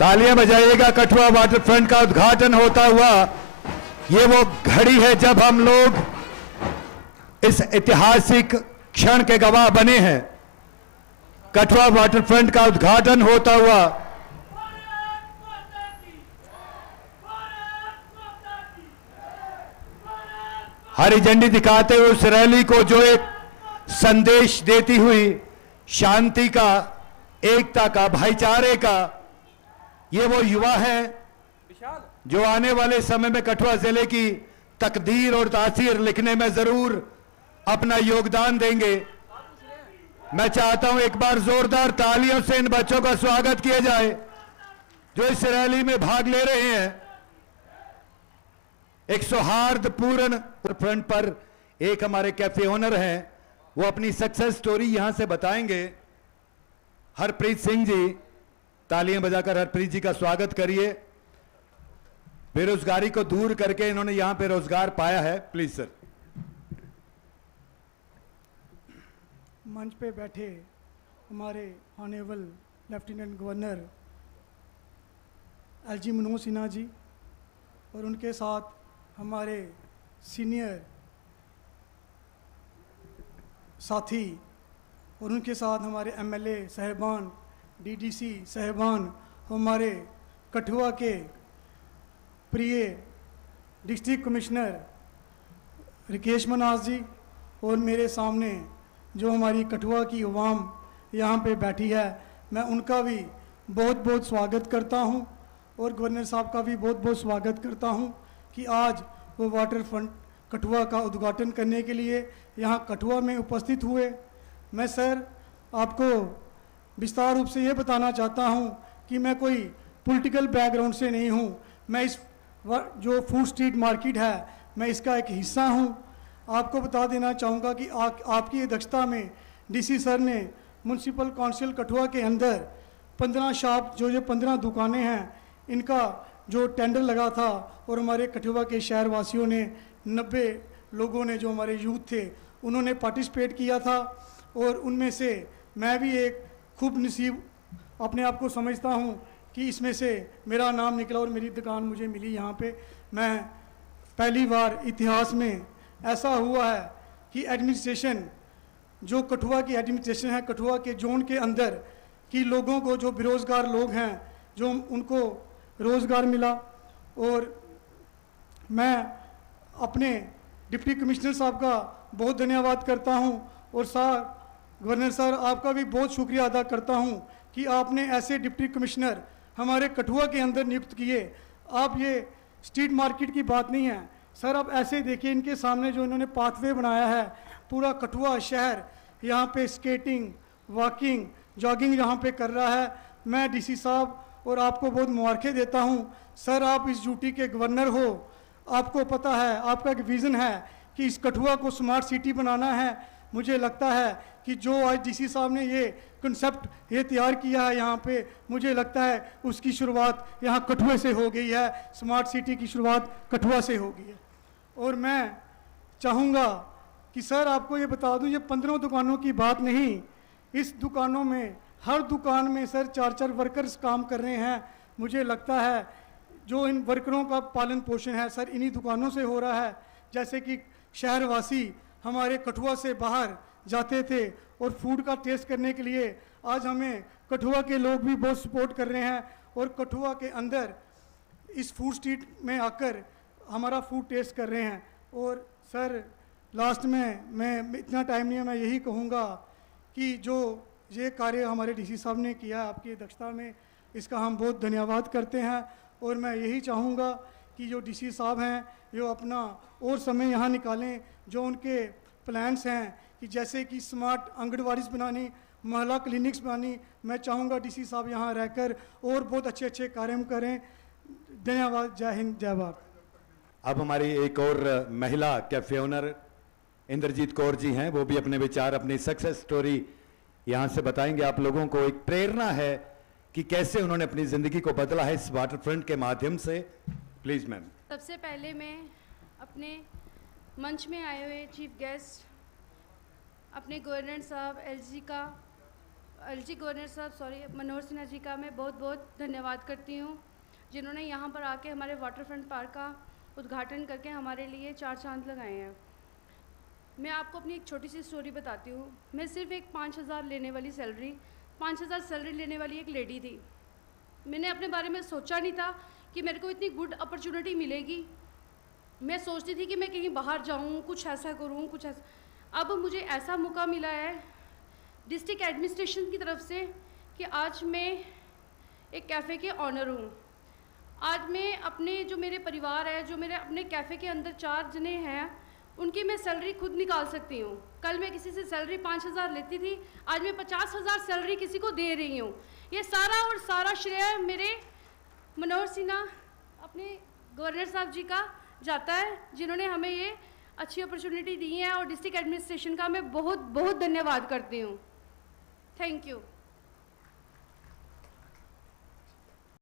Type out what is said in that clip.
तालियां बजाइएगा। Kathua water front का उद्घाटन होता हुआ ये वो घड़ी है जब हम लोग इस ऐतिहासिक क्षण के गवाह बने हैं। कठुआ वाटर फ्रंट का उद्घाटन होता हुआ हरी झंडी दिखाते हुए उस रैली को जो एक संदेश देती हुई शांति का, एकता का, भाईचारे का, ये वो युवा हैं जो आने वाले समय में कठुआ जिले की तकदीर और तासीर लिखने में जरूर अपना योगदान देंगे। मैं चाहता हूं एक बार जोरदार तालियों से इन बच्चों का स्वागत किया जाए जो इस रैली में भाग ले रहे हैं। एक सौहार्दपूर्ण फ्रंट पर एक हमारे कैफे ओनर हैं, वो अपनी सक्सेस स्टोरी यहां से बताएंगे। हरप्रीत सिंह जी, तालियां बजाकर हरप्रीत जी का स्वागत करिए। बेरोजगारी को दूर करके इन्होंने यहां पे रोजगार पाया है। Please sir. मंच पे बैठे हमारे honourable lieutenant governor LG Manoj Sinha ji और उनके साथ हमारे सीनियर साथी और उनके साथ हमारे एमएलए साहिबान, डीडीसी साहिबान, हमारे कठुआ के प्रिय डिस्ट्रिक्ट कमिश्नर रिकेश मनास जी और मेरे सामने जो हमारी कठुआ की अवाम यहाँ पे बैठी है, मैं उनका भी बहुत बहुत स्वागत करता हूँ और गवर्नर साहब का भी बहुत बहुत स्वागत करता हूँ कि आज वो वाटर फ्रंट कठुआ का उद्घाटन करने के लिए यहाँ कठुआ में उपस्थित हुए। मैं सर आपको विस्तार रूप से ये बताना चाहता हूँ कि मैं कोई पॉलिटिकल बैकग्राउंड से नहीं हूँ। मैं इस जो फूड स्ट्रीट मार्केट है, मैं इसका एक हिस्सा हूँ। आपको बता देना चाहूँगा कि आपकी अध्यक्षता में डीसी सर ने म्यूनसिपल काउंसिल कठुआ के अंदर 15 शॉप जो 15 दुकानें हैं, इनका जो टेंडर लगा था और हमारे कठुआ के शहर वासियों ने 90 लोगों ने, जो हमारे यूथ थे, उन्होंने पार्टिसिपेट किया था और उनमें से मैं भी एक खूब नसीब अपने आप को समझता हूँ कि इसमें से मेरा नाम निकला और मेरी दुकान मुझे मिली यहाँ पे। मैं पहली बार इतिहास में ऐसा हुआ है कि एडमिनिस्ट्रेशन, जो कठुआ की एडमिनिस्ट्रेशन है, कठुआ के जोन के अंदर कि लोगों को, जो बेरोज़गार लोग हैं, जो उनको रोज़गार मिला। और मैं अपने डिप्टी कमिश्नर साहब का बहुत धन्यवाद करता हूं और गवर्नर सर आपका भी बहुत शुक्रिया अदा करता हूं कि आपने ऐसे डिप्टी कमिश्नर हमारे कठुआ के अंदर नियुक्त किए। आप ये स्ट्रीट मार्केट की बात नहीं है सर, आप ऐसे देखिए इनके सामने जो इन्होंने पाथवे बनाया है, पूरा कठुआ शहर यहाँ पे स्केटिंग, वॉकिंग, जॉगिंग यहाँ पे कर रहा है। मैं डीसी साहब और आपको बहुत मुबारकें देता हूँ सर। आप इस ड्यूटी के गवर्नर हो, आपको पता है, आपका एक विज़न है कि इस कठुआ को स्मार्ट सिटी बनाना है। मुझे लगता है कि जो आज डीसी साहब ने ये कंसेप्ट ये तैयार किया है यहाँ पे, मुझे लगता है उसकी शुरुआत यहाँ कठुए से हो गई है। स्मार्ट सिटी की शुरुआत कठुआ से हो गई है। और मैं चाहूँगा कि सर आपको ये बता दूँ, ये 15 दुकानों की बात नहीं, इस दुकानों में हर दुकान में सर 4-4 वर्कर्स काम कर रहे हैं। मुझे लगता है जो इन वर्करों का पालन पोषण है सर इन्हीं दुकानों से हो रहा है। जैसे कि शहरवासी हमारे कठुआ से बाहर जाते थे और फूड का टेस्ट करने के लिए, आज हमें कठुआ के लोग भी बहुत सपोर्ट कर रहे हैं और कठुआ के अंदर इस फूड स्ट्रीट में आकर हमारा फूड टेस्ट कर रहे हैं। और सर लास्ट में मैं इतना टाइम नहीं है, मैं यही कहूँगा कि जो ये कार्य हमारे डीसी साहब ने किया आपकी अध्यक्षता में, इसका हम बहुत धन्यवाद करते हैं। और मैं यही चाहूँगा कि जो डीसी साहब हैं जो अपना और समय यहाँ निकालें, जो उनके प्लान्स हैं कि जैसे कि स्मार्ट आंगनवाड़ी बनानी, महिला क्लिनिक्स बनानी, मैं चाहूँगा डीसी साहब यहाँ रहकर और बहुत अच्छे अच्छे कार्य करें। धन्यवाद। जय हिंद, जय भारत। अब हमारी एक और महिला कैफे ओनर इंद्रजीत कौर जी हैं, वो भी अपने विचार, अपनी सक्सेस स्टोरी यहाँ से बताएंगे। आप लोगों को एक प्रेरणा है कि कैसे उन्होंने अपनी ज़िंदगी को बदला है इस वाटर फ्रंट के माध्यम से। Please ma'am. सबसे पहले मैं अपने मंच में आए हुए चीफ गेस्ट अपने गवर्नर साहब एलजी का एलजी गवर्नर साहब मनोहर सिन्हा जी का मैं बहुत बहुत धन्यवाद करती हूँ, जिन्होंने यहाँ पर आके हमारे वाटरफ्रंट पार्क का उद्घाटन करके हमारे लिए 4 चांद लगाए हैं। मैं आपको अपनी एक छोटी सी स्टोरी बताती हूँ। मैं सिर्फ एक 5,000 लेने वाली सैलरी 5,000 सैलरी लेने वाली एक लेडी थी। मैंने अपने बारे में सोचा नहीं था कि मेरे को इतनी गुड अपॉर्चुनिटी मिलेगी। मैं सोचती थी कि मैं कहीं बाहर जाऊँ, कुछ ऐसा करूँ, कुछ ऐसा। अब मुझे ऐसा मौका मिला है डिस्ट्रिक्ट एडमिनिस्ट्रेशन की तरफ से कि आज मैं एक कैफ़े के ऑनर हूँ। आज मैं अपने जो मेरे परिवार है, जो मेरे अपने कैफ़े के अंदर 4 जने हैं, उनकी मैं सैलरी खुद निकाल सकती हूँ। कल मैं किसी से सैलरी 5,000 लेती थी, आज मैं 50,000 सैलरी किसी को दे रही हूँ। ये सारा और सारा श्रेय मेरे मनोहर सिन्हा अपने गवर्नर साहब जी का जाता है, जिन्होंने हमें ये अच्छी अपॉर्चुनिटी दी है, और डिस्ट्रिक्ट एडमिनिस्ट्रेशन का मैं बहुत बहुत धन्यवाद करती हूँ। Thank you.